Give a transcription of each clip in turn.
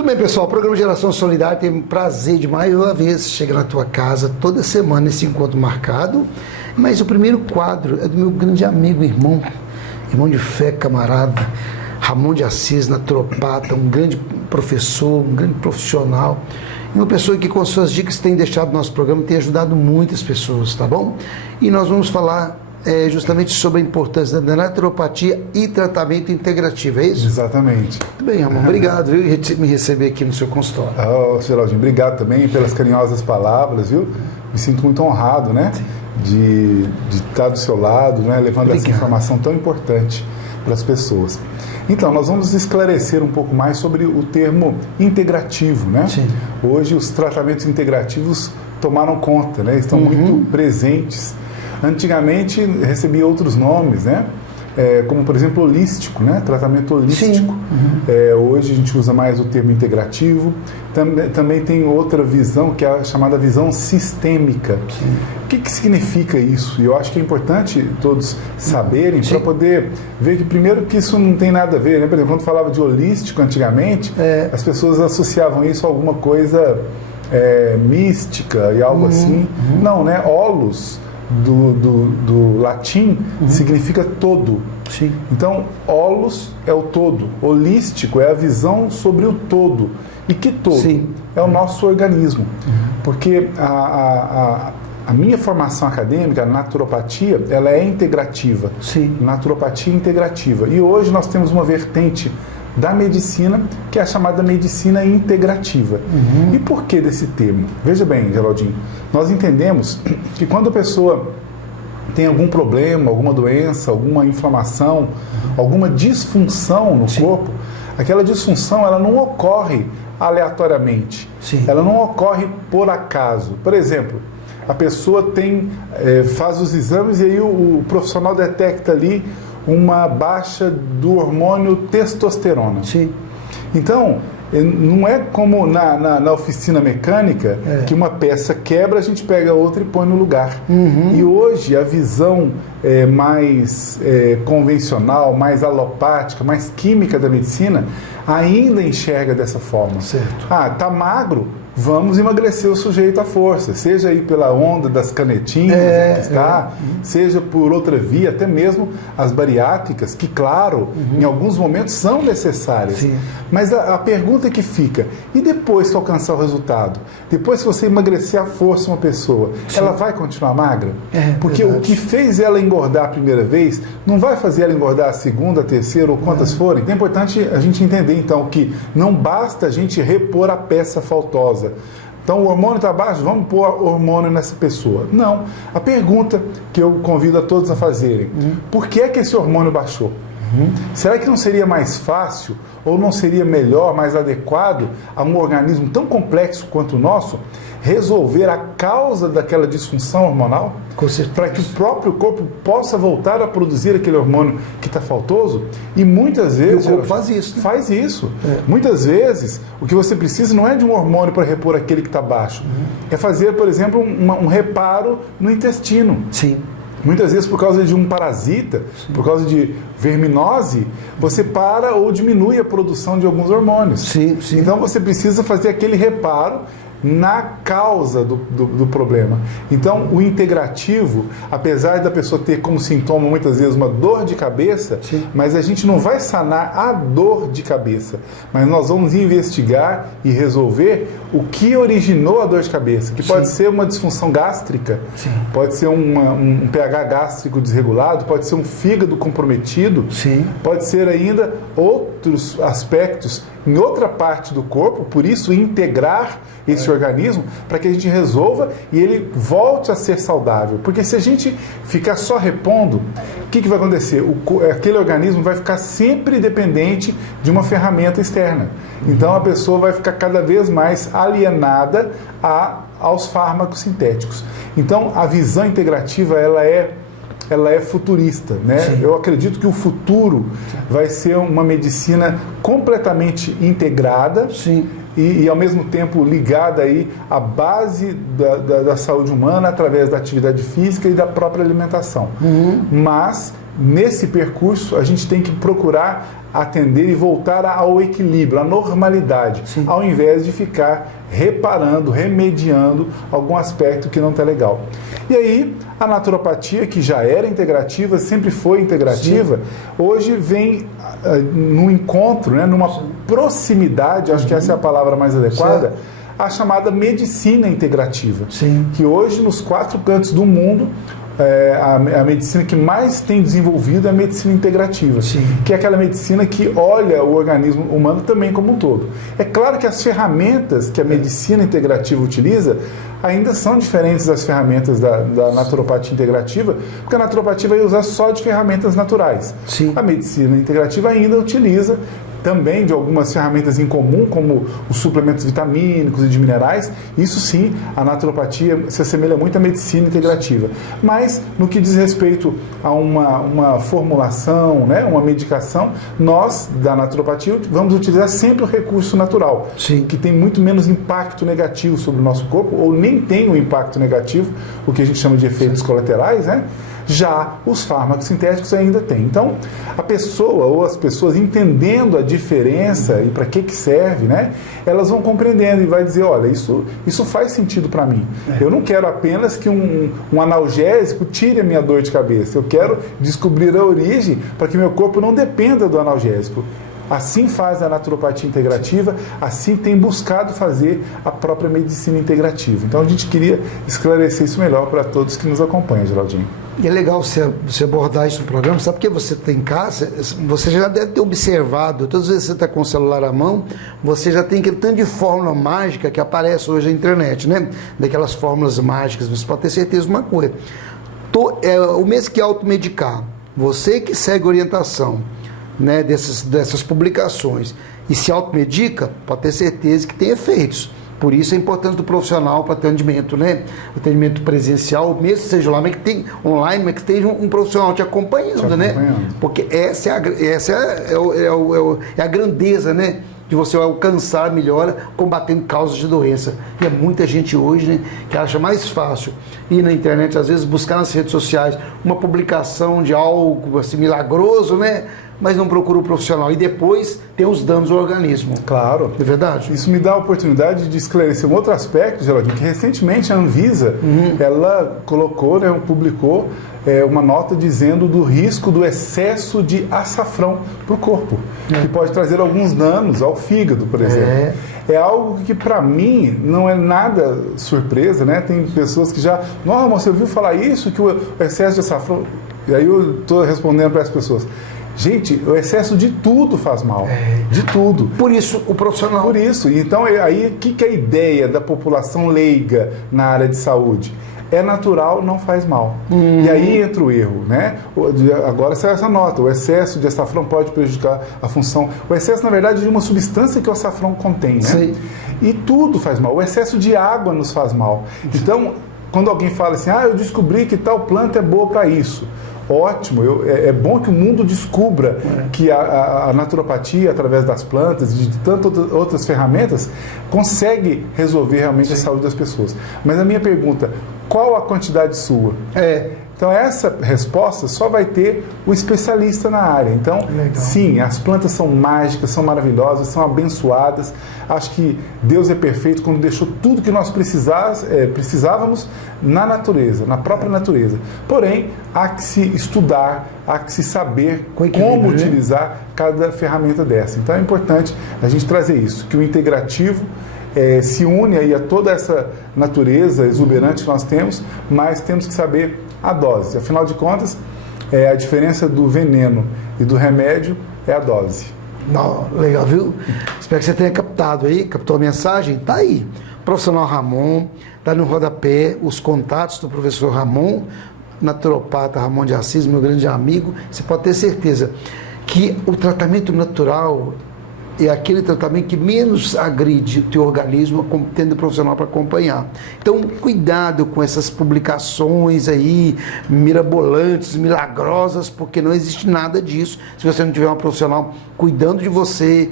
Muito bem, pessoal, o programa Geração Solidária tem um prazer de mais uma vez chegar na tua casa toda semana esse encontro marcado, mas o primeiro quadro é do meu grande amigo, irmão de fé, camarada, Ramon de Assis, naturopata, um grande professor, um grande profissional, e uma pessoa que com suas dicas tem deixado o nosso programa, tem ajudado muitas pessoas, tá bom? E nós vamos falar justamente sobre a importância da naturopatia e tratamento integrativo, é isso? Exatamente. Muito bem, Ramon, obrigado, viu, me receber aqui no seu consultório. Geraldinho, obrigado também pelas carinhosas palavras, viu? Me sinto muito honrado, né? De estar do seu lado, né? Levando essa informação tão importante para as pessoas. Então, nós vamos esclarecer um pouco mais sobre o termo integrativo, né? Sim. Hoje, os tratamentos integrativos tomaram conta, né? Estão muito presentes. Antigamente, recebia outros nomes, né? Como, por exemplo, holístico, né? Tratamento holístico. Hoje, a gente usa mais o termo integrativo. Também tem outra visão, que é a chamada visão sistêmica. Sim. O que significa isso? E eu acho que é importante todos saberem para poder ver que, primeiro, que isso não tem nada a ver, né? Por exemplo, quando falava de holístico antigamente, as pessoas associavam isso a alguma coisa mística e algo assim. Não, né? Holos, do latim, significa todo. Sim. Então, holos é o todo. Holístico é a visão sobre o todo. E que todo? Sim. É o nosso organismo. Porque a minha formação acadêmica, a naturopatia, ela é integrativa. Sim. Naturopatia integrativa. E hoje nós temos uma vertente da medicina, que é a chamada medicina integrativa. E por que desse termo? Veja bem, Geraldinho, nós entendemos que quando a pessoa tem algum problema, alguma doença, alguma inflamação, alguma disfunção no corpo, aquela disfunção ela não ocorre aleatoriamente. Sim. Ela não ocorre por acaso. Por exemplo, a pessoa faz os exames e aí o profissional detecta ali uma baixa do hormônio testosterona. Sim. Então, não é como na oficina mecânica, que uma peça quebra, a gente pega outra e põe no lugar. E hoje a visão mais convencional, mais alopática, mais química da medicina, ainda enxerga dessa forma. Certo. Tá magro? Vamos emagrecer o sujeito à força, seja aí pela onda das canetinhas, seja por outra via, até mesmo as bariátricas, que, claro, em alguns momentos são necessárias. Sim. Mas a pergunta que fica, e depois que alcançar o resultado? Depois que você emagrecer à força uma pessoa, ela vai continuar magra? Porque o que fez ela engordar a primeira vez, não vai fazer ela engordar a segunda, a terceira ou quantas forem. Então é importante a gente entender, então, que não basta a gente repor a peça faltosa. Então o hormônio está baixo, vamos pôr hormônio nessa pessoa. Não. A pergunta que eu convido a todos a fazerem, por que é que esse hormônio baixou? Será que não seria mais fácil ou não seria melhor, mais adequado a um organismo tão complexo quanto o nosso resolver a causa daquela disfunção hormonal? Para que o próprio corpo possa voltar a produzir aquele hormônio que está faltoso? E muitas vezes... E o corpo faz isso. Né? Faz isso. Muitas vezes, o que você precisa não é de um hormônio para repor aquele que está baixo. É fazer, por exemplo, um reparo no intestino. Sim. Muitas vezes, por causa de um parasita, por causa de verminose, você para ou diminui a produção de alguns hormônios. Sim. Então, você precisa fazer aquele reparo na causa do problema. Então, o integrativo, apesar da pessoa ter como sintoma muitas vezes uma dor de cabeça, mas a gente não vai sanar a dor de cabeça, mas nós vamos investigar e resolver o que originou a dor de cabeça, que pode ser uma disfunção gástrica, pode ser um pH gástrico desregulado, pode ser um fígado comprometido, pode ser ainda outros aspectos em outra parte do corpo, por isso integrar esse organismo para que a gente resolva e ele volte a ser saudável. Porque se a gente ficar só repondo, o que vai acontecer? Aquele organismo vai ficar sempre dependente de uma ferramenta externa. Então a pessoa vai ficar cada vez mais alienada aos fármacos sintéticos. Então a visão integrativa ela é futurista, né? Eu acredito que o futuro vai ser uma medicina completamente integrada e ao mesmo tempo ligada aí à base da saúde humana através da atividade física e da própria alimentação. Mas nesse percurso, a gente tem que procurar atender e voltar ao equilíbrio, à normalidade, Sim. ao invés de ficar reparando, remediando algum aspecto que não está legal. E aí, a naturopatia, que já era integrativa, sempre foi integrativa, sim, hoje vem num encontro, né, numa proximidade, acho que essa é a palavra mais adequada, a chamada medicina integrativa. Sim. Que hoje, nos 4 cantos do mundo, a medicina que mais tem desenvolvido é a medicina integrativa, sim, que é aquela medicina que olha o organismo humano também como um todo. É claro que as ferramentas que a medicina integrativa utiliza ainda são diferentes das ferramentas da naturopatia integrativa, porque a naturopatia vai usar só de ferramentas naturais. Sim. A medicina integrativa ainda utiliza também de algumas ferramentas em comum, como os suplementos vitamínicos e de minerais. Isso sim, a naturopatia se assemelha muito à medicina integrativa. Mas, no que diz respeito a uma formulação, né, uma medicação, nós, da naturopatia, vamos utilizar sempre o recurso natural, sim, que tem muito menos impacto negativo sobre o nosso corpo, ou nem tem um impacto negativo, o que a gente chama de efeitos colaterais, né? Já os fármacos sintéticos ainda têm. Então, a pessoa ou as pessoas entendendo a diferença e para que serve, né, elas vão compreendendo e vai dizer, olha, isso faz sentido para mim. Eu não quero apenas que um analgésico tire a minha dor de cabeça. Eu quero descobrir a origem para que meu corpo não dependa do analgésico. Assim faz a naturopatia integrativa, assim tem buscado fazer a própria medicina integrativa. Então a gente queria esclarecer isso melhor para todos que nos acompanham, Geraldinho. E é legal você abordar isso no programa, sabe porque você está em casa, você já deve ter observado, todas as vezes que você está com o celular à mão, você já tem aquele tanto de fórmula mágica que aparece hoje na internet, né? Daquelas fórmulas mágicas, você pode ter certeza de uma coisa. O mesmo que automedicar, você que segue orientação, né, dessas publicações e se automedica, pode ter certeza que tem efeitos. Por isso a importância do profissional para atendimento, né? Atendimento presencial, mesmo que seja lá, mas que tem online, mas que esteja um profissional te acompanhando, né? Porque essa é a grandeza, né? De você alcançar a melhora combatendo causas de doença. E é muita gente hoje, né, que acha mais fácil ir na internet, às vezes buscar nas redes sociais uma publicação de algo assim milagroso, né? Mas não procura o profissional. E depois tem os danos ao organismo. Claro. É verdade? Isso me dá a oportunidade de esclarecer um outro aspecto, Geraldinho, que recentemente a Anvisa, ela colocou, né, publicou uma nota dizendo do risco do excesso de açafrão para o corpo, que pode trazer alguns danos ao fígado, por exemplo. É algo que para mim não é nada surpresa, né? Tem pessoas que já... Nossa, você ouviu falar isso? Que o excesso de açafrão... E aí eu estou respondendo para as pessoas... Gente, o excesso de tudo faz mal, de tudo. Por isso, o profissional... Por isso. Então, aí, o que é a ideia da população leiga na área de saúde? É natural, não faz mal. E aí entra o erro, né? Agora sai essa nota, o excesso de açafrão pode prejudicar a função. O excesso, na verdade, é de uma substância que o açafrão contém, né? Sim. E tudo faz mal. O excesso de água nos faz mal. Então, quando alguém fala assim, eu descobri que tal planta é boa para isso. Ótimo, é bom que o mundo descubra que a naturopatia, através das plantas e de tantas outras ferramentas, consegue resolver realmente a saúde das pessoas. Mas a minha pergunta, qual a quantidade sua? Então essa resposta só vai ter o especialista na área. Então, sim, as plantas são mágicas, são maravilhosas, são abençoadas. Acho que Deus é perfeito quando deixou tudo que nós precisávamos na natureza, na própria natureza. Porém, há que se estudar, há que se saber como utilizar cada ferramenta dessa. Então é importante a gente trazer isso, que o integrativo se une aí a toda essa natureza exuberante que nós temos, mas temos que saber a dose. Afinal de contas, a diferença do veneno e do remédio é a dose. Não, legal, viu? Espero que você tenha captado aí, captou a mensagem? Tá aí. Profissional Ramon, tá no rodapé os contatos do professor Ramon, naturopata Ramon de Assis, meu grande amigo. Você pode ter certeza que o tratamento natural é aquele tratamento que menos agride o teu organismo, tendo profissional para acompanhar. Então, cuidado com essas publicações aí, mirabolantes, milagrosas, porque não existe nada disso se você não tiver um profissional cuidando de você,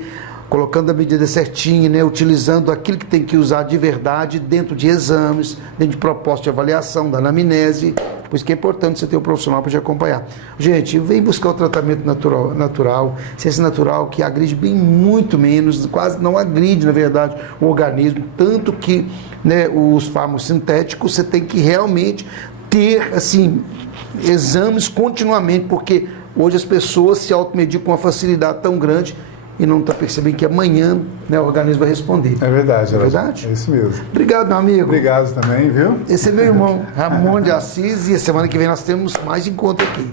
colocando a medida certinha, né, utilizando aquilo que tem que usar de verdade dentro de exames, dentro de proposta de avaliação, da anamnese. Por isso que é importante você ter um profissional para te acompanhar. Gente, vem buscar o tratamento natural, ciência natural, que agride bem muito menos, quase não agride, na verdade, o organismo, tanto que, né, os fármacos sintéticos você tem que realmente ter, assim, exames continuamente, porque hoje as pessoas se automedicam com uma facilidade tão grande e não está percebendo que amanhã, né, o organismo vai responder. É verdade. É verdade? É isso mesmo. Obrigado, meu amigo. Obrigado também, viu? Esse é meu irmão, Ramon de Assis, e a semana que vem nós temos mais encontro aqui.